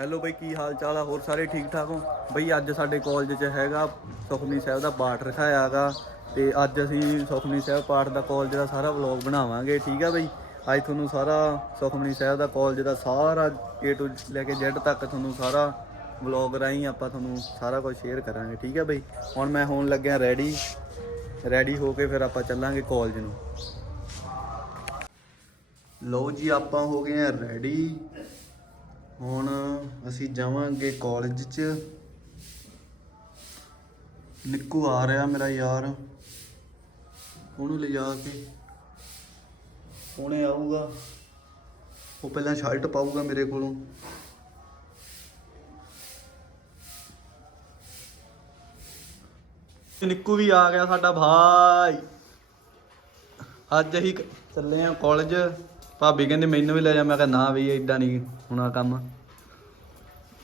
Hello ਬਈ, ਕੀ ਹਾਲ ਚਾਲ ਆ? ਹੋਰ ਸਾਰੇ ਠੀਕ ਠਾਕ ਹੋ? ਬਈ, ਅੱਜ ਸਾਡੇ ਕਾਲਜ 'ਚ ਹੈਗਾ ਸੁਖਮਨੀ ਸਾਹਿਬ ਦਾ ਪਾਠ ਰਖਾਇਆਗਾ ਤੇ ਅੱਜ ਅਸੀਂ ਸੁਖਮਨੀ ਸਾਹਿਬ ਪਾਠ ਦਾ ਕਾਲਜ ਦਾ ਸਾਰਾ ਵਲੌਗ ਬਣਾਵਾਂਗੇ, ਠੀਕ ਆ ਬਈ? ਅੱਜ ਤੁਹਾਨੂੰ ਸਾਰਾ ਸੁਖਮਨੀ ਸਾਹਿਬ ਦਾ ਕਾਲਜ ਦਾ ਸਾਰਾ A to ਲੈ ਕੇ Z ਤੱਕ ਤੁਹਾਨੂੰ ਸਾਰਾ ਵਲੌਗ ਰਾਹੀਂ ਆਪਾਂ ਤੁਹਾਨੂੰ ਸਾਰਾ ਕੁਝ ਸ਼ੇਅਰ ਕਰਾਂਗੇ, ਠੀਕ ਆ ਬਈ? ਹੁਣ ਮੈਂ ਹੋਣ ਲੱਗਿਆ ਰੈਡੀ ਰੈਡੀ ਹੋ ਕੇ ਫਿਰ ਆਪਾਂ ਚੱਲਾਂਗੇ ਕਾਲਜ ਨੂੰ। ਲਓ ਜੀ, ਆਪਾਂ ਹੋ ਗਏ ਆ ਰੈਡੀ ਹੁਣ ਅਸੀਂ ਜਾਵਾਂਗੇ ਕਾਲਜ 'ਚ। ਨਿੱਕੂ ਆ ਰਿਹਾ ਮੇਰਾ ਯਾਰ। ਉਹਨੂੰ ਲਿਜਾ ਕੇ। ਹੁਣੇ ਆਊਗਾ। ਉਹ ਪਹਿਲਾਂ ਸ਼ਰਟ ਪਾਊਗਾ ਮੇਰੇ ਕੋਲੋਂ। ਨਿੱਕੂ ਵੀ ਆ ਗਿਆ ਸਾਡਾ ਭਾਈ। ਅੱਜ ਅਸੀਂ ਚੱਲੇ ਆ ਕਾਲਜ ਭਾਬੀ ਕਹਿੰਦੀ ਮੈਨੂੰ ਵੀ ਲੈ ਜਾ ਮੈਂ ਕਿਹਾ ਨਾ ਵੀ ਏਦਾਂ ਨਹੀਂ ਹੋਣਾ ਕੰਮ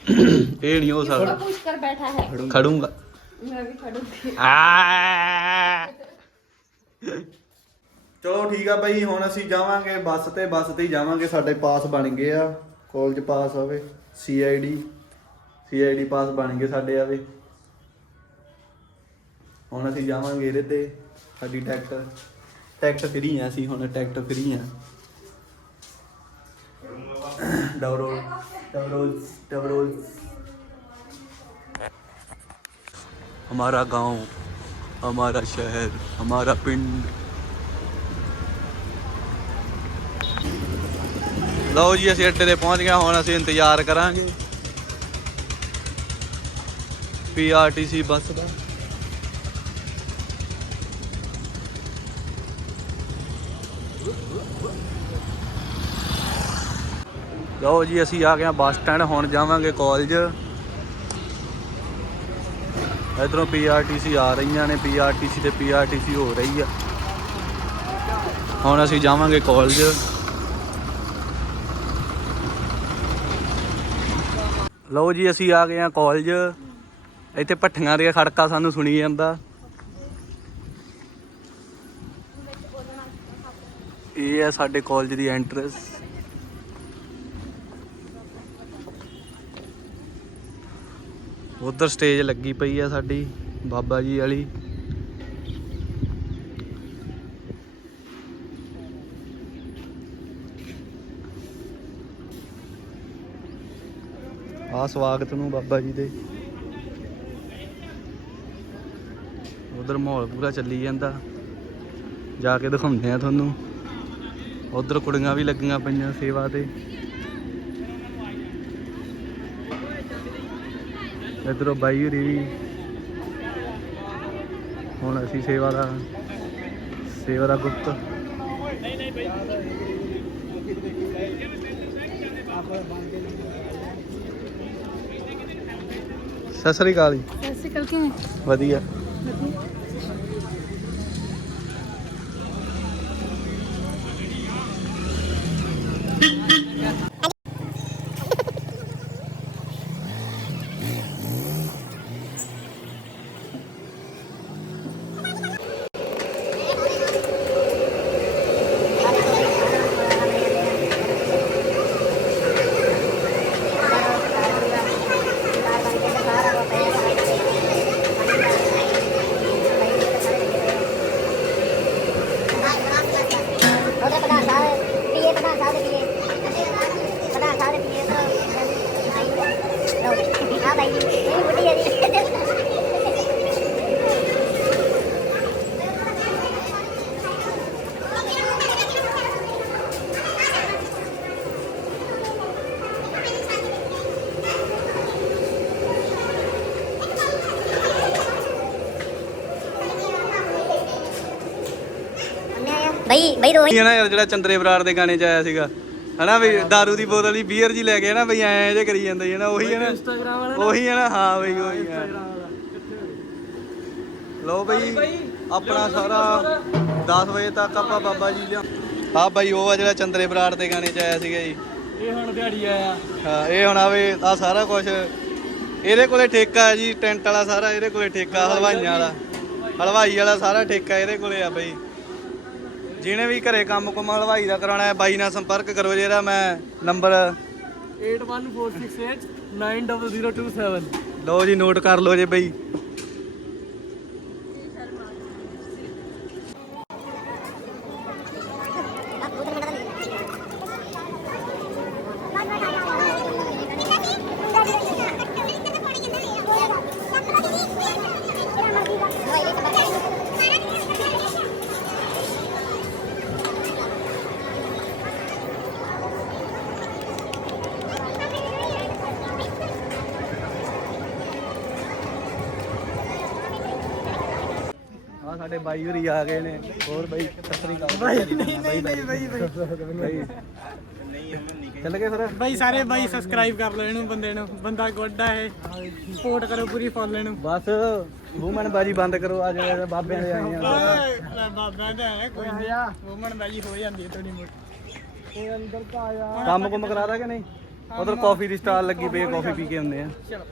ਇਹ ਨਹੀਂ ਹੋ ਸਕਦਾ पूछ कर बैठा है ਖੜੂੰਗਾ मैं भी खड़ूंगी ਚਲੋ ਠੀਕ ਆ ਬਈ ਹੁਣ ਅਸੀਂ ਜਾਵਾਂਗੇ ਬੱਸ ਤੇ ਬੱਸ ਤੇ ਹੀ ਜਾਵਾਂਗੇ ਸਾਡੇ ਪਾਸ ਬਣ ਗਏ ਆ ਕਾਲਜ ਪਾਸ ਹੋਵੇ ਸੀਆਈਡੀ ਸੀਆਈਡੀ ਪਾਸ ਬਣ ਗਏ ਸਾਡੇ ਆਵੇ ਹੁਣ ਅਸੀਂ ਜਾਵਾਂਗੇ ਇਹਦੇ ਤੇ ਸਾਡੀ ਟਿਕਟ ਟਿਕਟ ਫਰੀ ਆ ਅਸੀਂ ਹੁਣ ਟਿਕਟ ਫਰੀ ਆ ਡਬਰੋ ਡਬਰੋ ਡਬਰੋ हमारा गांव हमारा शहर हमारा पिंड ਲਓ ਜੀ ਅਸੀਂ ਅੱਡੇ ਤੇ ਪਹੁੰਚ ਗਏ ਹੁਣ ਅਸੀਂ ਇੰਤਜ਼ਾਰ ਕਰਾਂਗੇ ਪੀਆਰਟੀਸੀ ਬੱਸ ਦਾ ਲਓ ਜੀ, ਅਸੀਂ ਆ ਗਏ ਹਾਂ ਬੱਸ ਸਟੈਂਡ, ਹੁਣ ਜਾਵਾਂਗੇ ਕਾਲਜ ਇਧਰੋਂ ਪੀਆਰਟੀਸੀ ਆ ਰਹੀਆਂ ਨੇ ਪੀਆਰਟੀਸੀ ਤੇ ਪੀਆਰਟੀਸੀ ਹੋ ਰਹੀ ਆ। ਹੁਣ ਅਸੀਂ ਜਾਵਾਂਗੇ ਕਾਲਜ ਲਓ ਜੀ, ਅਸੀਂ ਆ ਗਏ ਆ ਕਾਲਜ ਇੱਥੇ ਭੱਠੀਆਂ ਦੀਆਂ ਖੜਕਾ ਸਾਨੂੰ ਸੁਣੀ ਜਾਂਦਾ। ਇਹ ਹੈ ਸਾਡੇ ਕਾਲਜ ਦੀ ਐਂਟਰੈਂਸ ਉਧਰ ਸਟੇਜ ਲੱਗੀ ਪਈ ਆ ਸਾਡੀ, ਬਾਬਾ ਜੀ ਵਾਲੀ। ਆ ਸਵਾਗਤ ਨੂੰ ਬਾਬਾ ਜੀ ਦੇ। ਉਧਰ ਮਾਹੌਲ ਪੂਰਾ ਚੱਲੀ ਜਾਂਦਾ। ਜਾ ਕੇ ਦਿਖਾਉਂਦੇ ਆ ਤੁਹਾਨੂੰ। ਉਧਰ ਕੁੜੀਆਂ ਵੀ ਲੱਗੀਆਂ ਪਈਆਂ ਸੇਵਾ ਤੇ। ਇਧਰੋਂ ਬਾਈ ਹੋਰੀ ਵੀ। ਹੁਣ ਅਸੀਂ ਸੇਵਾ ਦਾ ਸੇਵਾ ਦਾ ਗੁਪਤ। ਨਹੀਂ ਨਹੀਂ ਬਾਈ ਸਸਰੀ ਕਾਲੀ ਸਸਰੀ ਕਾਲ ਵਧੀਆ। ਇਹ ਨਾ ਯਾਰ ਜਿਹੜਾ ਚੰਦਰੇ ਬਰਾੜ ਦੇ ਗਾਣੇ 'ਚ ਆਇਆ ਸੀਗਾ। ਹਨਾ ਵੀ दारू ਦੀ ਬੋਤਲ ਦੀ ਬੀਅਰ ਜੀ ਲੈ ਕੇ ਨਾ ਬਈ ਐਂ ਜੇ ਕਰੀ ਜਾਂਦਾ ਸੀ ਨਾ ਉਹੀ ਹੈ ਨਾ। ਇੰਸਟਾਗ੍ਰਾਮ ਵਾਲਾ ਉਹੀ ਹੈ ਨਾ ਹਾਂ ਬਈ ਉਹੀ ਹੈ। ਲਓ ਬਈ ਆਪਣਾ ਸਾਰਾ 10 ਵਜੇ ਤੱਕ ਆਪਾਂ ਬਾਬਾ ਜੀ ਲਿਆ। ਹਾਂ ਬਾਈ ਉਹ ਆ ਜਿਹੜਾ ਚੰਦਰੇ ਬਰਾੜ ਦੇ ਗਾਣੇ 'ਚ ਆਇਆ ਸੀਗਾ ਜੀ। ਇਹ ਹੁਣ ਦਿਹਾੜੀ ਆਇਆ। ਹਾਂ ਇਹ ਹੁਣ ਆਵੇ ਆ ਸਾਰਾ ਕੁਝ ਇਹਦੇ ਕੋਲੇ ਠੇਕਾ ਹੈ ਜੀ ਟੈਂਟ ਵਾਲਾ ਸਾਰਾ ਇਹਦੇ ਕੋਲੇ ਠੇਕਾ ਹਲਵਾਈਆਂ ਵਾਲਾ। ਹਲਵਾਈ ਵਾਲਾ ਸਾਰਾ ਠੇਕਾ ਇਹਦੇ ਕੋਲੇ ਆ ਬਈ। ਜਿਹਨੇ ਵੀ ਘਰੇ ਕੰਮ ਕੁਮ ਹਲਵਾਈ ਦਾ ਕਰਾਉਣਾ ਹੈ ਬਾਈ ਨਾਲ ਸੰਪਰਕ ਕਰੋ ਜਿਹੜਾ ਮੈਂ ਨੰਬਰ 8146890027 ਲਓ ਜੀ ਨੋਟ ਕਰ ਲਓ ਜੇ ਬਈ। ਸਾਡੇ ਬਾਈ ਹੋਰੀ ਆ ਗਏ ਨੇ। ਹੋਰ ਬਾਈ ਸਤਿ ਸ੍ਰੀ ਅਕਾਲ। ਬਾਈ ਨਹੀਂ ਨਹੀਂ ਬਾਈ ਬਾਈ। ਬਾਈ। ਚੱਲ ਗਏ ਫਿਰ? ਬਾਈ ਸਾਰੇ ਬਾਈ ਸਬਸਕ੍ਰਾਈਬ ਕਰ ਲਓ ਇਹਨੂੰ ਬੰਦੇ ਨੂੰ। ਬੰਦਾ ਗੁੱਡ ਆ ਇਹ। ਸਪੋਰਟ ਕਰੋ ਪੂਰੀ ਫੋਲੋ ਇਹਨੂੰ। ਬਸ ਵੂਮਨ ਬਾਜੀ ਬੰਦ ਕਰੋ। ਆ ਜਿਹੜੇ ਬਾਬਿਆਂ ਦੇ ਆਈਆਂ। ਓਏ ਬਾਬਾ ਦਾ ਹੈ ਕੋਈ ਨਹੀਂ। ਵੂਮਨ ਬਾਜੀ ਹੋ ਜਾਂਦੀ ਹੈ ਥੋੜੀ ਮੋਟੀ। ਇਹ ਅੰਦਰ ਤਾਂ ਆਇਆ। ਕੰਮ ਕੁਮ ਕਰਾ ਕਿ ਨਹੀਂ? ਉਧਰ ਕਾਫੀ ਦੀ ਸਟਾਲ ਲੱਗੀ ਪਈ ਹੈ ਕਾਫੀ ਪੀ ਕੇ ਹੁੰਦੇ ਆ। ਚਲੋ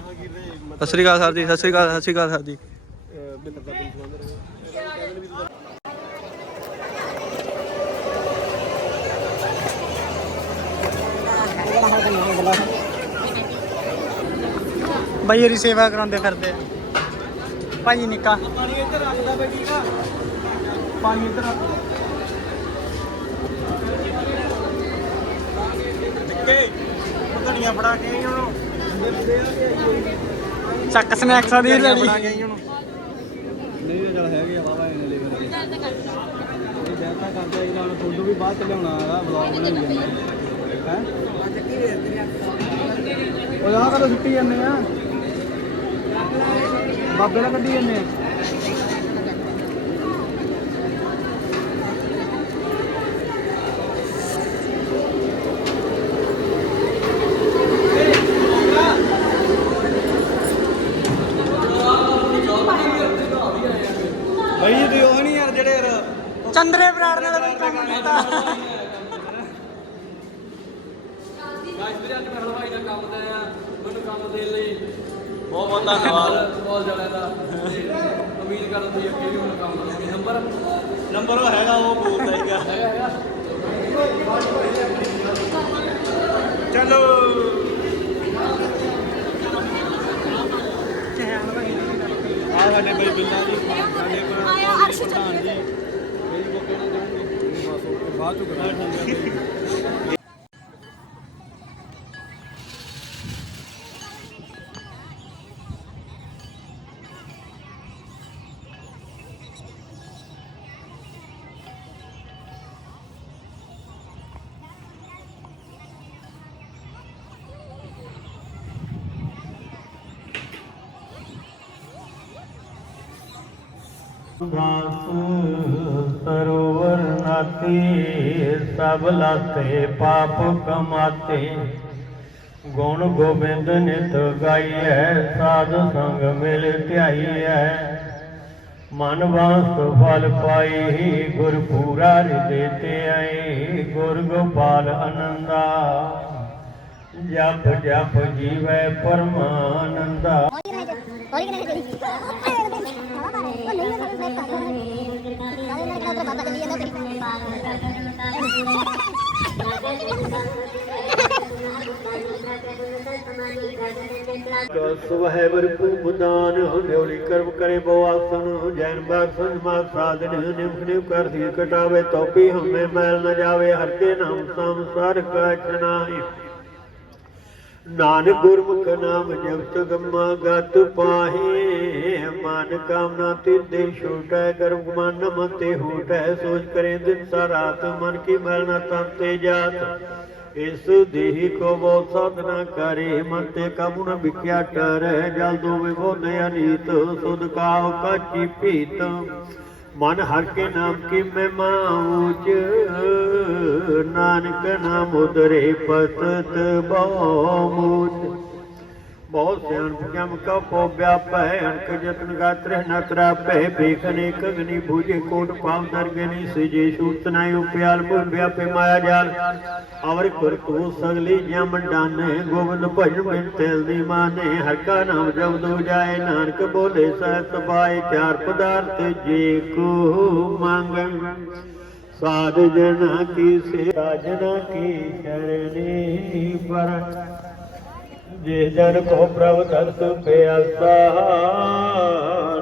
ਸਤਿ ਸ੍ਰੀ ਅਕਾਲ ਸਰ ਜੀ ਸਤਿ ਸ੍ਰੀ ਅਕਾਲ ਸਤਿ ਸ੍ਰੀ ਅਕਾਲ ਸਰ ਜੀ। ਭਾਈ ਹੋਰੀ ਸੇਵਾ ਕਰਾਉਂਦੇ ਫਿਰਦੇ ਭਾਈ ਨਿੱਕਾ। ਪਾਣੀ ਇੱਧਰ ਰੱਖਦਾ ਬਈ ਠੀਕ ਆ। ਪਾਣੀ ਇੱਧਰ ਰੱਖ ਟਿੱਕੇ ਧਨੀਆ ਫੜਾ ਕੇ ਆਈ ਚੱਕ ਸਨੈਕਸਾਂ ਦੀ ਆਈ ਹੁਣ। ਨਹੀਂ ਇਹ ਚੱਲ ਹੈਗੇ ਆ ਵਾਵਾ ਇਹਨੇ ਲੈ ਕੇ ਇਹ ਬੈਠਾ ਕਰਦਾ ਇਹ ਨਾਲ ਫੋਟੋ ਵੀ ਬਾਅਦ ਚ ਲਿਆਉਣਾ ਹੈਗਾ ਵਲੌਗ ਬਣਾਈ ਜਾਂਦੇ ਹੈ? ਉਹ ਆਹ ਕਦੋਂ ਛੁੱਟੀ ਜਾਂਦੇ ਆ? ਬਾਬੇ ਨਾਲ ਕੱਢੀ ਜਾਂਦੇ ਆ ਭਾਈ ਜੀ ਤੁਸੀਂ ਉਹ ਨਹੀਂ ਯਾਰ ਜਿਹੜੇ ਯਾਰ ਚੰਦਰੇ ਬਰਾੜ ਨਾਲ ਵੀ ਕੰਮ ਕੀਤਾ ਬਹੁਤ ਬਹੁਤ ਧੰਨਵਾਦ ਬਹੁਤ ਜ਼ਿਆਦਾ ਦਾ ਤੇ ਉਮੀਦ ਕਰਦੇ ਹਾਂ ਕਿ ਵੀ ਹੁਣ ਕੰਮ ਕਰੋਗੇ ਨੰਬਰ? ਨੰਬਰ ਉਹ ਹੈਗਾ ਉਹ ਬੋਲਦਾ ਹੀਗਾ। ਹੈਗਾ ਹੈਗਾ। ਚਲੋ। ਆ ਸਾਡੇ ਬਈ ਬਿੱਲਾ ਜੀ ਸਾਡੇ ਕੋਲ ਆਇਆ ਅਰਸ਼ ਪ੍ਰਧਾਨ ਜੀ। ਮੇਰੀ ਬੋਕੇ ਨਾਲ ਜਾਣਗੇ ਬਸ ਉਹ ਬਾਅਦ ਚ ਕਰਾਂਗੇ। ਸਰੋਵਰ ਨਾਤੇ ਸਭ ਲਾਤੇ ਪਾਪ ਕਮਾਤੇ। ਗੁਣ ਗੋਬਿੰਦ ਨਿਤ ਗਾਈਐ, ਸਾਧ ਸੰਗ ਮਿਲ ਧਿਆਈਐ। ਮਨ ਵਾਸਤ ਫਲ ਪਾਈ ਗੁਰ ਪੂਰਾ ਹਿਰਦੇ ਤੇ ਆਈ ਗੁਰ ਗੋਪਾਲ ਆਨੰਦਾ ਜਪ ਜਪ ਜੀਵੈ ਪਰਮਾਨੰਦਾ। ਹੌਲੀ ਕਿਨੇ ਚਲੀ ਹਵਾ ਉਹ ਨਹੀਂ ਨਾ ਮੈਂ ਕਰ ਰਿਹਾ ਨਾਲੇ ਨਾਲ ਬਾਬਾ ਚੱਲੀ ਜਾਂਦਾ ਸੁਵਹਿਬਰ ਭੂਮਦਾਨ ਨਿਉਲੀ ਕਰਮ ਕਰੇ ਬੋ ਆਸਨ, ਜੈਨ ਬਾਸਨ ਮਾ ਸਾਧਨ, ਨਿਮ ਨਿਮ ਕਰਦੀ ਕਟਾਵੇ, ਤੋਪੀ ਹਮੇ ਮੈਲ ਨ ਜਾਵੇ, ਹਰ ਕੇ ਨਾਮ ਸੰਸਾਰ ਕਛ ਨਾਹੀ। ਨਾਨਕ ਗੁਰਮੁਖ ਨਾਮ ਜਪਤ ਗਮਾ ਗਤ ਪਾਹੇ। ਮਨ ਕਾਮਨਾ ਤਿਦੇ ਛੋਟੈ ਗਰਮ ਮਨ ਮਤੇ ਹੋਟੈ। ਸੋਚ ਕਰੇ ਦਿਨ ਸਾਰਾਤ ਮਨ ਕੀ ਮਰਨਾ ਨ ਤੰਤੇ ਜਾਤ। ਇਸ ਦੇਹ ਕੋ ਬਹੁ ਸਾਧਨਾ ਕਰੇ। ਮਨ ਤੇ ਕਬੁ ਨ ਵਿਖਿਆ ਟਰੈ। ਜਲ ਦੋਵੇਂ ਬੋਲੇ ਅਨੀਤ। ਸੁਧ ਕਾਉ ਕਾਚੀ ਭੀਤ। ਮਨ ਹਰ ਕੇ ਨਾਮ ਕੀ ਮਹਿਮਾ ਉੱਚ ਨਾਨਕ ਨਾਮ ਉਦਰੇ ਪਤਤ ਬਹੁ ਮੂਚ ਬਹੁਤ ਸਿਆਣ ਜਮ ਕਾ ਪੋ ਵਿਆਪੈ ਅਣਕ ਜਤਨ ਗਾਤਰ ਨਤਰਾ ਭੈ ਭੇਖ ਅਨੇਕ ਭੂਜੇ ਕੋਟ ਪਾਵ ਦਰਗਨੀ ਸਜੇ ਸ਼ੂਰਤ ਨਾਇ ਉਪਿਆਲ ਬੁਲ ਵਿਆਪੇ ਮਾਇਆ ਜਾਲ। ਅਵਰ ਕੁਰ ਤੂ ਸਗਲੀ ਜਮ ਡਾਨੇ ਗੋਬਿੰਦ ਭਜਨ ਬਿਨ ਤੇਲ ਦੀ ਮਾਨੇ, ਹਰ ਕਾ ਨਾਮ ਜਬ ਦੂ ਜਾਏ, ਨਾਨਕ ਬੋਲੇ ਸਤ ਪਾਏ ਚਾਰ ਪਦਾਰਥ ਜੇ ਕੋ ਮੰਗਣ ਸਾਧ ਜਨਾ ਕੀ ਸੇ ਸਾਜਨਾ ਕੀ ਸ਼ਰਣੀ ਪਰ ਜੇ ਜਨ ਕੋ ਪ੍ਰਭ ਦਰਸ ਪਿਆਸਾ,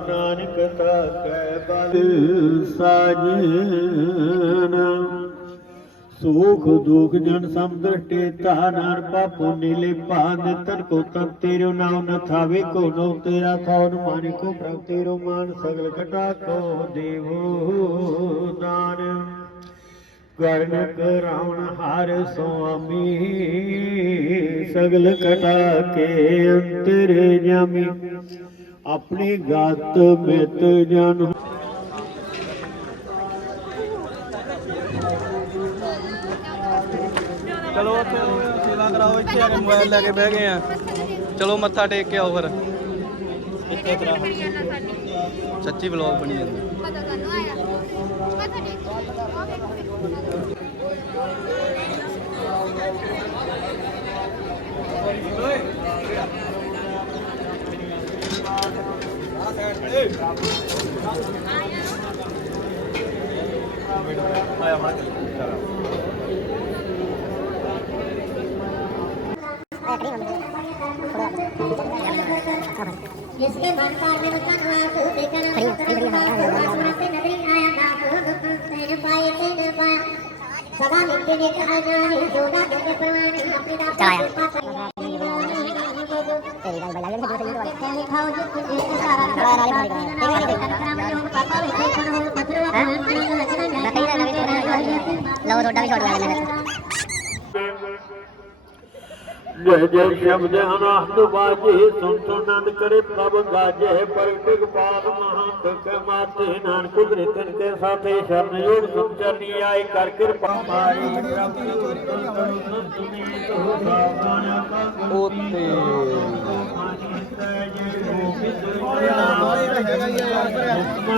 ਨਾਨਕ ਤਾ ਕੈ ਬਲ ਸਾਜਨ। ਸੁਖ ਦੁਖ ਜਨ ਸਮ ਦ੍ਰਿਸ਼ਟੇ ਤਾਨਾਰ ਪਾਪੁ ਨੀਲੇ ਭਾਗ, ਤਨ ਕੋ ਤਨ ਤੇਰੋ ਨਾਮ ਨ ਥਾਵੇ ਕੋ ਨੋ ਤੇਰਾ ਕੌਣ ਮਾਨੇ ਕੋ ਪ੍ਰਭ ਤੇਰੋ ਮਾਨ, ਸਗਲ ਘਟਾ ਕੋ ਦੇਵੋ ਦਾਨ। ਕਰਨ ਕਰਾਉਣ ਹਰ ਸੁਆਮੀ ਸਗਲ ਕਟਾ ਕੇ ਅੰਤਰ ਜਾਮੀ। ਆਪਣੀ ਗਤ ਮਿਤ ਜਨ ਚਲੋ ਉੱਥੇ ਉਹ ਸੇਵਾ ਕਰਾਓ ਇੱਥੇ ਆ ਕੇ ਮੋਬਾਈਲ ਲੈ ਕੇ ਬਹਿ ਗਏ ਆ। ਚਲੋ ਮੱਥਾ ਟੇਕ ਕੇ ਆਓ ਫਿਰ। ਸੱਚੀ ਵਲੌਗ ਬਣੀ ਜਾਂਦਾ। जिसके मन पार में बता नाथ देखन ਲਓ ਤੁਹਾਡਾ ਵੀ ਛੋੜ ਲੈਣਾ ਜਹ ਜਹ ਸ਼ਬਦ ਅਨਾਹਤ ਬਾਜੇ ਸੁਨ ਸੁਨ ਨੰਦ ਕਰੇ ਪ੍ਰਭ ਗਾਜੇ ਪ੍ਰਗਟ ਪਾਲ ਮਹੰਤ ਕੈ ਮਾਤੇ ਨਾਨਕ ਕੁਦਰਤਨ ਕੇ ਸਾਥੇ ਸ਼ਰਨ ਜੋੜ ਸੁਨ ਚਰਨੀ ਆਏ ਕਰ ਕਿਰਪਾ ਮਾਰੀ ਉਤੇ।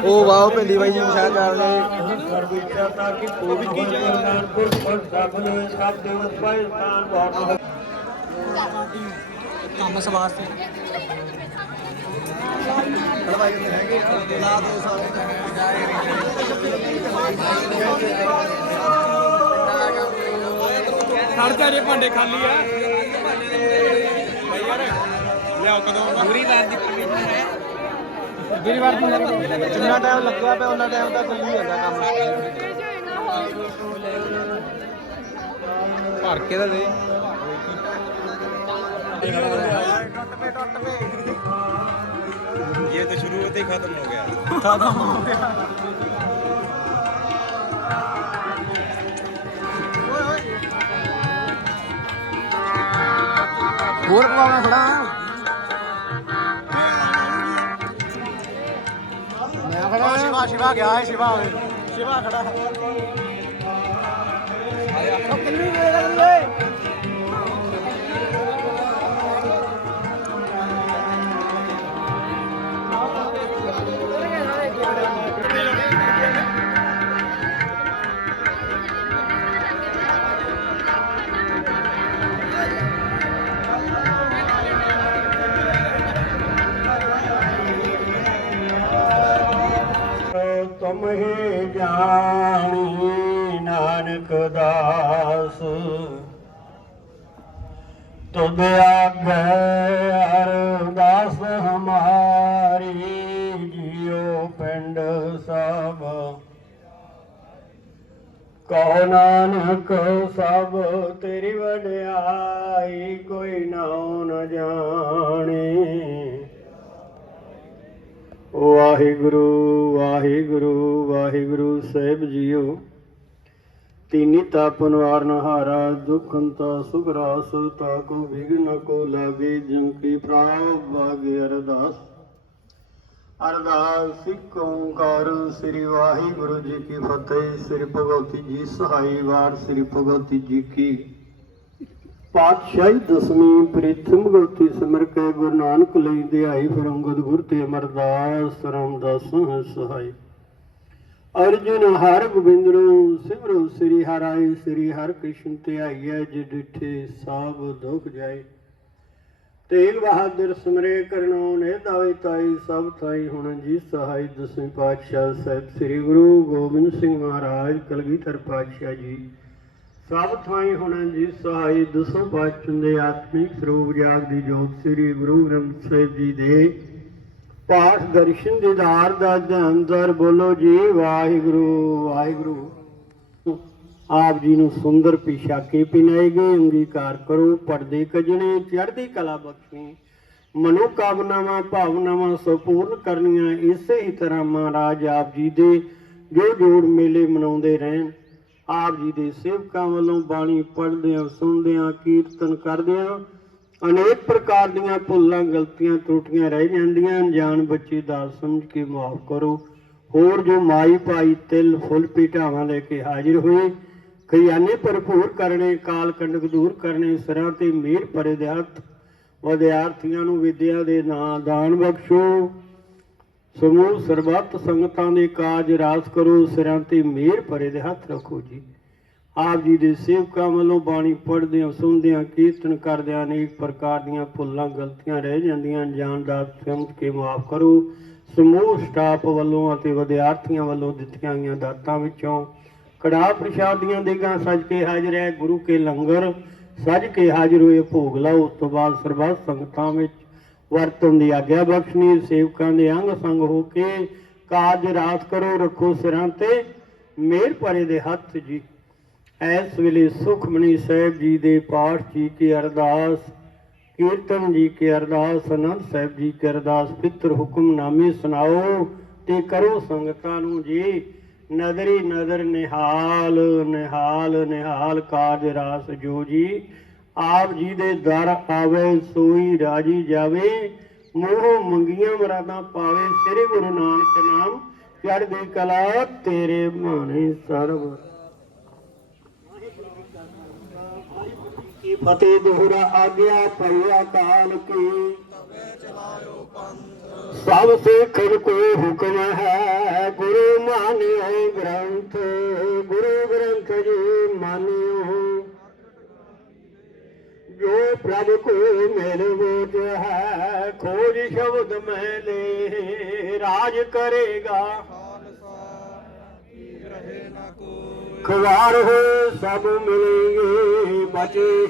ਉਹ ਵਾਹ ਪੈਂਦੀ ਬਾਈ ਜੀ ਮਸ਼ਾ ਕਰ ਲੈ। ਉਹ ਵੀ ਕੀ ਜਗ੍ਹਾ ਨਾਨਕਪੁਰ ਪਰ ਦਾਖਲ ਹੋਏ ਸਭ ਦੇਵ ਪਾਇ ਸਥਾਨ ਬਾਹਰ ਕੰਮ ਸਵਾਸਤੇ ਖੜ ਜਾ ਜੇ ਭਾਂਡੇ ਖਾਲੀ ਆ। ਯਾਰ ਲਿਆਓ ਕਦੋਂ ਵੀਰਵਾਰ ਦੀ ਪਰਮਿਸ਼ਨ ਹੈ। ਵੀਰਵਾਰ ਦੀ ਜਿੰਨਾ ਟਾਈਮ ਲੱਗਿਆ ਪਿਆ ਉਹਨਾਂ ਟਾਈਮ ਤੱਕ ਚੱਲੀ ਜਾਂਦਾ ਕੰਮ। ਭਰ ਕੇ ਤਾਂ ਦੇ। ਇਹ ਤਾਂ ਸ਼ੁਰੂ ਹੋਤੇ ਹੀ ਖਤਮ ਹੋ ਗਿਆ ਖਤਮ ਹੋ ਗਿਆ ਹੋਰ ਪਵਾਉਣਾ ਥੋੜਾ ਮੈਂ ਖੜਾ ਸ਼ਿਵਾ ਸ਼ਿਵਾ ਗਿਆ ਹੈ ਸ਼ਿਵਾ ਹੋਵੇ ਸ਼ਿਵਾ ਖੜਾ ਉਹ ਕਿੰਨੀ ਵੇਲੇ ਲੱਗਦੀ ਓਏ ਜਾਣੇ। ਵਾਹਿਗੁਰੂ ਵਾਹਿਗੁਰੂ ਵਾਹਿਗੁਰੂ ਸਾਹਿਬ ਜੀਓ। ਤੀਨੀ ਤਾਪਨ ਵਾਰਨ ਹਾਰਾ ਦੁਖੰਤਾ ਸੁਖ ਤਾ ਕੋ ਵਿਗਨ ਕੋ ਲਾਗੇ ਜਿਨ ਕੀ ਪ੍ਰਾਪ ਬਾਗੇ ਅਰਦਾਸ। ਅਰਦਾਸ ਸਿੱਖ ਓੰਕਾਰ, ਸ੍ਰੀ ਵਾਹਿਗੁਰੂ ਜੀ ਕੀ ਫਤਿਹ, ਸ੍ਰੀ ਭਗਵਤੀ ਜੀ ਸਹਾਈ ਵਾਰ, ਸ੍ਰੀ ਭਗਵਤੀ ਜੀ ਕੀ ਪਾਤਸ਼ਾਹੀ ਦਸਵੀਂ ਪ੍ਰੀਤਮ ਗੁਰਤੀ ਸਿਮਰ ਕੇ ਗੁਰੂ ਨਾਨਕ ਲਈ ਦਿਹਾਈ ਫਿਰ ਗੁਰ ਤੇ ਅਮਰਦਾਸ ਰਾਮਦਾਸ ਸਹਾਈ। ਅਰਜੁਨ ਹਰ ਗੋਬਿੰਦ ਨੂੰ ਸਿਮਰੋ, ਸ੍ਰੀ ਹਰਿ ਸ੍ਰੀ ਹਰਿ ਕ੍ਰਿਸ਼ਨ ਧਿਆਈਐ ਜਿ ਡਿਠੇ ਸਭ ਦੁਖ ਜਾਏ। ਤੇਗ ਬਹਾਦਰ ਸਿਮਰੇ ਕਰਨੋ, ਨੇ ਦਾਵੇ ਤਾਈ, ਸਭ ਥਾਈ ਹੁਣ ਜੀ ਸਹਾਈ। ਦਸਵੇਂ ਪਾਤਸ਼ਾਹ ਸਾਹਿਬ ਸ੍ਰੀ ਗੁਰੂ ਗੋਬਿੰਦ ਸਿੰਘ ਮਹਾਰਾਜ, ਕਲਗੀਧਰ ਪਾਤਸ਼ਾਹ ਜੀ। ਸਭ ਥਾਈ ਹੁਣ ਜੀ ਸਹਾਈ ਦਸੋਂ ਪਾਤਸ਼ਾਹ ਦੇ ਆਤਮਿਕ ਸਰੂਪ ਜਾਗ ਦੀ ਜੋਤ ਸ੍ਰੀ ਗੁਰੂ ਗ੍ਰੰਥ ਸਾਹਿਬ ਜੀ ਦੇ ਪਾਠ ਦਰਸ਼ਨ ਦੀਦਾਰ ਦਾ ਧਿਆਨ ਦਰ ਬੋਲੋ ਜੀ, ਵਾਹਿਗੁਰੂ ਵਾਹਿਗੁਰੂ। ਆਪ ਜੀ ਨੂੰ ਸੁੰਦਰ ਪਿਸ਼ਾਕੇ ਪਹਿਨਾਏ ਗਏ ਅੰਗੀਕਾਰ ਕਰੋ ਪਰਦੇ ਕਜਣੇ ਚੜ੍ਹਦੀ ਕਲਾ ਬਖਸ਼ੀ। ਮਨੋ ਕਾਮਨਾਵਾਂ ਭਾਵਨਾਵਾਂ ਸੰਪੂਰਨ ਕਰਨੀਆਂ, ਇਸੇ ਹੀ ਤਰ੍ਹਾਂ ਮਹਾਰਾਜ ਆਪ ਜੀ ਦੇ ਜੋ ਜੋੜ ਮੇਲੇ ਮਨਾਉਂਦੇ ਰਹਿਣ। ਆਪ ਜੀ ਦੇ ਸੇਵਕਾਂ ਵੱਲੋਂ ਬਾਣੀ ਪੜ੍ਹਦਿਆਂ, ਸੁਣਦਿਆਂ, ਕੀਰਤਨ ਕਰਦਿਆਂ ਅਨੇਕ ਪ੍ਰਕਾਰ ਦੀਆਂ ਭੁੱਲਾਂ, ਗਲਤੀਆਂ, ਤਰੁੱਟੀਆਂ ਰਹਿ ਜਾਂਦੀਆਂ ਅਣਜਾਣ ਬੱਚੇ ਦਾ ਸਮਝ ਕੇ ਮਾਫ ਕਰੋ। ਹੋਰ ਜੋ ਮਾਈ ਭਾਈ ਤਿਲ, ਫੁੱਲ ਪੀਟਾਵਾਂ ਲੈ ਕੇ ਹਾਜ਼ਰ ਹੋਏ ਖਿਆਨੇ ਭਰਪੂਰ ਕਰਨੇ, ਕਾਲ ਕੰਡਕ ਦੂਰ ਕਰਨੇ, ਸਿਰਾਂ ਤੇ ਮਿਹਰ ਭਰੇ ਦੇ ਹੱਥ ਵਿਦਿਆਰਥੀਆਂ ਨੂੰ ਵਿਦਿਆ ਦੇ ਨਾਂ ਦਾਨ ਬਖਸ਼ੋ। ਸਮੂਹ ਸਰਬੱਤ ਸੰਗਤਾਂ ਦੇ ਕਾਜ ਰਾਸ ਕਰੋ, ਸਿਰਾਂ ਤੇ ਮਿਹਰ ਭਰੇ ਦੇ ਹੱਥ ਰੱਖੋ ਜੀ। ਆਪ ਜੀ ਦੇ ਸੇਵਕਾਂ ਵੱਲੋਂ ਬਾਣੀ ਪੜ੍ਹਦਿਆਂ, ਸੁਣਦਿਆਂ, ਕੀਰਤਨ ਕਰਦਿਆਂ ਅਨੇਕ ਪ੍ਰਕਾਰ ਦੀਆਂ ਭੁੱਲਾਂ, ਗਲਤੀਆਂ ਰਹਿ ਜਾਂਦੀਆਂ ਅਣਜਾਣ ਦਾ ਸਮਝ ਕੇ ਮਾਫ ਕਰੋ। ਸਮੂਹ ਸਟਾਫ ਵੱਲੋਂ ਅਤੇ ਵਿਦਿਆਰਥੀਆਂ ਵੱਲੋਂ ਦਿੱਤੀਆਂ ਗਈਆਂ ਦਾਤਾਂ ਵਿੱਚੋਂ ਕੜਾਹ ਪ੍ਰਸ਼ਾਦ ਦੀਆਂ ਦੇਗਾਂ ਸਜ ਕੇ ਹਾਜ਼ਰ ਹੈ। ਗੁਰੂ ਕੇ ਲੰਗਰ ਸਜ ਕੇ ਹਾਜ਼ਰ ਹੋਏ, ਭੋਗ ਲਾਓ। ਉਸ ਤੋਂ ਬਾਅਦ ਸਰਬੱਤ ਸੰਗਤਾਂ ਵਿੱਚ ਵਰਤਨ ਦੀ ਆਗਿਆ ਬਖਸ਼ਣੀ, ਸੇਵਕਾਂ ਦੇ ਅੰਗ ਸੰਗ ਹੋ ਕੇ ਕਾਜ ਰਾਤ ਕਰੋ, ਰੱਖੋ ਸਿਰਾਂ ਤੇ, ਮੇਰ ਭਰੇ ਦੇ ਹੱਥ ਜੀ। ਐਸ ਵੇਲੇ ਸੁਖਮਨੀ ਸਾਹਿਬ ਜੀ ਦੇ ਪਾਠ ਜੀ ਕੀ ਅਰਦਾਸ, ਕੀਰਤਨ ਜੀ ਕੀ ਅਰਦਾਸ ਅਨੰਦ ਸਾਹਿਬ ਜੀ ਕੀ ਅਰਦਾਸ, ਪਿੱਤਰ ਹੁਕਮਨਾਮੇ ਸੁਣਾਓ ਤੇ ਕਰੋ ਸੰਗਤਾਂ ਨੂੰ ਜੀ। ਨਦਰੀ ਨਦਰ ਨਿਹਾਲ ਨਿਹਾਲ ਨਿਹਾਲ ਕਾਜ ਰਾਸ ਜੋ ਜੀ। ਆਪ ਜੀ ਦੇ ਦਰ ਆਵੇ, ਸੋਈ ਰਾਜੀ ਜਾਵੇ। ਮੋਹ ਮੰਗੀਆਂ ਮਰਾਦਾਂ ਪਾਵੇ। ਸ੍ਰੀ ਗੁਰੂ ਨਾਨਕ ਨਾਮ ਚੜ੍ਹਦੀ ਕਲਾ, ਤੇਰੇ ਮਾਣੇ ਸਰਬ। ਕੀ ਫਤਿਹ ਦੋਹਰਾ ਆਗਿਆ, ਭਈਆ ਕਾਲ ਕੀ? ਸਭ ਸਿੱਖਨ ਕੋ ਹੁਕਮ ਹੈ, ਗੁਰੂ ਮਾਨਿਓ ਗ੍ਰੰਥ। ਗੁਰੂ ਗ੍ਰੰਥ ਜੀ ਮਾਨਿਓ ਜੋ ਪ੍ਰਭ ਕੋ ਮਿਲ ਬੋਝ ਹੈ, ਖੋਜ ਸ਼ਬਦ ਮੈਂ ਲੈ ਰਾਜ ਕਰੇਗਾ। ਖਵਾਰ ਹੋ ਸਭ ਮਿਲेंगे ਬਚੇ।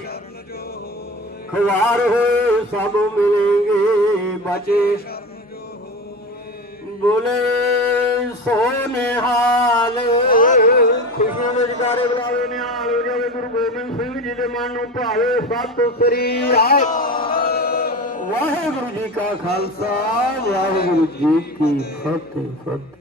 ਖਵਾਰ ਹੋ ਸਭ ਮਿਲेंगे ਬਚੇ। ਬੋਲੇ ਸੋ ਨਿਹਾਲ ਖੁਸ਼ੀਆਂ ਦੇ ਜਕਾਰੇ ਬੁਲਾਵੇ ਨਿਹਾਲ ਹੋ ਜਾਵੇ ਗੁਰੂ ਗੋਬਿੰਦ ਸਿੰਘ ਜੀ ਦੇ ਮਨ ਨੂੰ ਭਾਵੇ ਸਤਿ ਸ੍ਰੀ ਅਕਾਲ। ਵਾਹਿਗੁਰੂ ਜੀ ਕਾ ਖਾਲਸਾ, ਵਾਹਿਗੁਰੂ ਜੀ ਕੀ ਫਤਿਹ ਫਤਿਹ।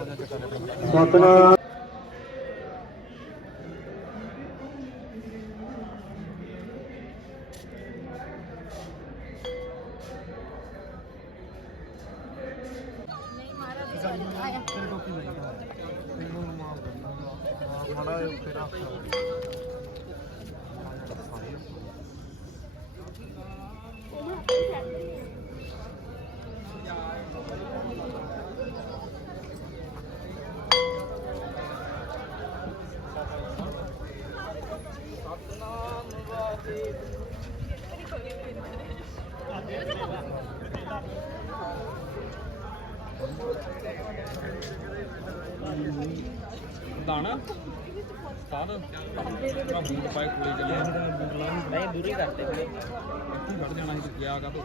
ਸਤਨਾਮ ਦਾਣਾ ਸਾਧ ਮੈਂ ਬੂਟ ਪਾਏ ਕੋਲੇ ਚੱਲਿਆ ਨਹੀਂ ਦੂਰੀ ਕਰਦੇ ਇੱਥੇ ਖੜ ਜਾਣਾ ਸੀ ਗਿਆ ਕਾ ਤੋ।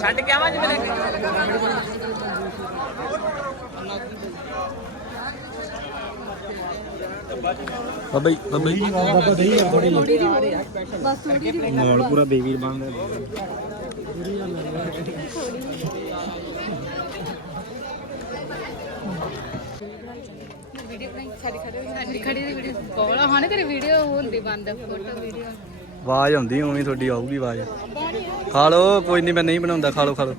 ਛੱਡ ਕੇ ਆਵਾਂ ਜਿਵੇਂ ਬਾਬਾ ਜੀ ਬਾਬਾ ਜੀ। ਮਾਹੌਲ ਪੂਰਾ ਦੇਵੀ ਬੰਦ ਵੀਡੀਓ ਬਣਾਈ, ਸਾਡੀ ਖੜੀ ਖੜੀ ਦੀ ਵੀਡੀਓ ਕੋਲ ਹਾਂ ਤੇਰੀ ਵੀਡੀਓ ਹੁੰਦੀ ਬੰਦ, ਫੋਟੋ, ਵੀਡੀਓ। ਆਵਾਜ਼ ਆਉਂਦੀ, ਉਵੇਂ ਤੁਹਾਡੀ ਆਊਗੀ ਆਵਾਜ਼। ਖਾ ਲਓ, ਕੋਈ ਨਹੀਂ ਮੈਂ ਨਹੀਂ ਬਣਾਉਂਦਾ, ਖਾ ਲਓ ਖਾ ਲਓ।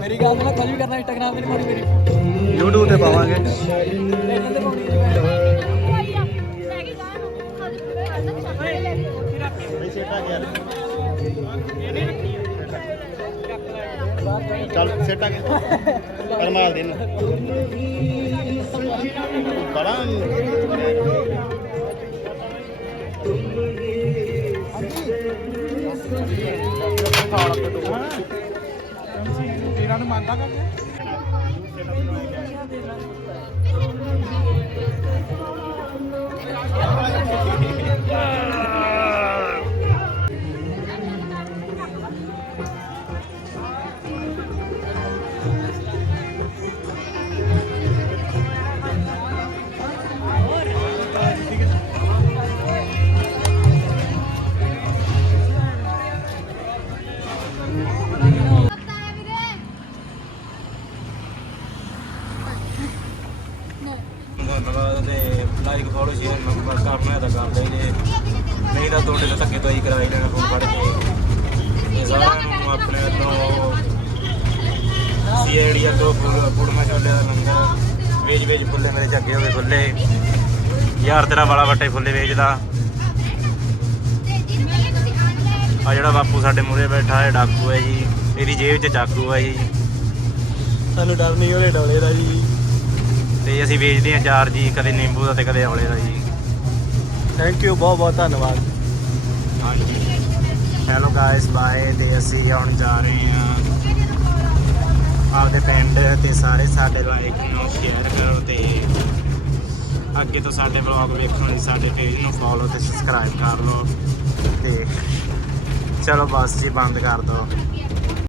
ਮੇਰੀ ਗੱਲ ਨਾਲ ਕੱਲ ਵੀ ਕਰਨਾ ਇੰਸਟਾਗ੍ਰਾਮ ਤੇ ਨਹੀਂ ਪਾਉਣੀ ਮੇਰੀ। YouTube ਤੇ ਪਾਵਾਂਗੇ। ਇਹਨਾਂ ਤੇ ਪਾਉਣੀ ਚੱਲ ਸੈੱਟ ਆ ਗਿਆ ਪਰ ਦੇ ਨਾ ਬੜਾ ਇਹਨਾਂ ਨੂੰ ਮੰਨਦਾ ਕਰਕੇ ਤੋਂ ਫੁੱਲ ਫੁੱਲਮਾ ਛੋਲੇ ਦਾ ਲੰਗਰ। ਵੇਜ ਵੇਜ ਫੁੱਲੇ ਮੇਰੇ ਚੱਗੇ ਹੋਏ ਫੁੱਲੇ। ਯਾਰ ਤੇਰਾ ਵਾਲਾ ਵੱਟੇ ਫੁੱਲੇ ਵੇਚਦਾ। ਆ ਜਿਹੜਾ ਬਾਪੂ ਸਾਡੇ ਮੂਹਰੇ ਬੈਠਾ ਹੈ ਡਾਕੂ ਹੈ ਜੀ। ਇਹਦੀ ਜੇਬ 'ਚ ਚਾਕੂ ਹੈ ਜੀ। ਸਾਨੂੰ ਡਰ ਨਹੀਂ ਉਹਦੇ ਡੋਲੇ ਦਾ ਜੀ। ਤੇ ਅਸੀਂ ਵੇਚਦੇ ਹਾਂ ਚਾਰ ਜੀ ਕਦੇ ਨਿੰਬੂ ਦਾ ਤੇ ਕਦੇ ਔਲੇ ਦਾ ਜੀ। ਥੈਂਕ ਯੂ ਬਹੁਤ ਬਹੁਤ ਧੰਨਵਾਦ। ਹੈਲੋ ਗਾਇਸ ਬਾਏ ਤੇ ਅਸੀਂ ਹੁਣ ਜਾ ਰਹੇ ਹਾਂ। ਆਪਦੇ ਪਿੰਡ ਤੇ ਸਾਰੇ ਸਾਡੇ ਲਾਈਕ ਨੂੰ ਸ਼ੇਅਰ ਕਰੋ ਤੇ ਅੱਗੇ ਤੋਂ ਸਾਡੇ ਵਲੌਗ ਵੇਖਣ ਲਈ ਸਾਡੇ ਪੇਜ ਨੂੰ ਫੋਲੋ ਤੇ ਸਬਸਕ੍ਰਾਈਬ ਕਰ ਲਓ ਤੇ ਚਲੋ ਬਸ ਜੀ, ਬੰਦ ਕਰ ਦਿਓ।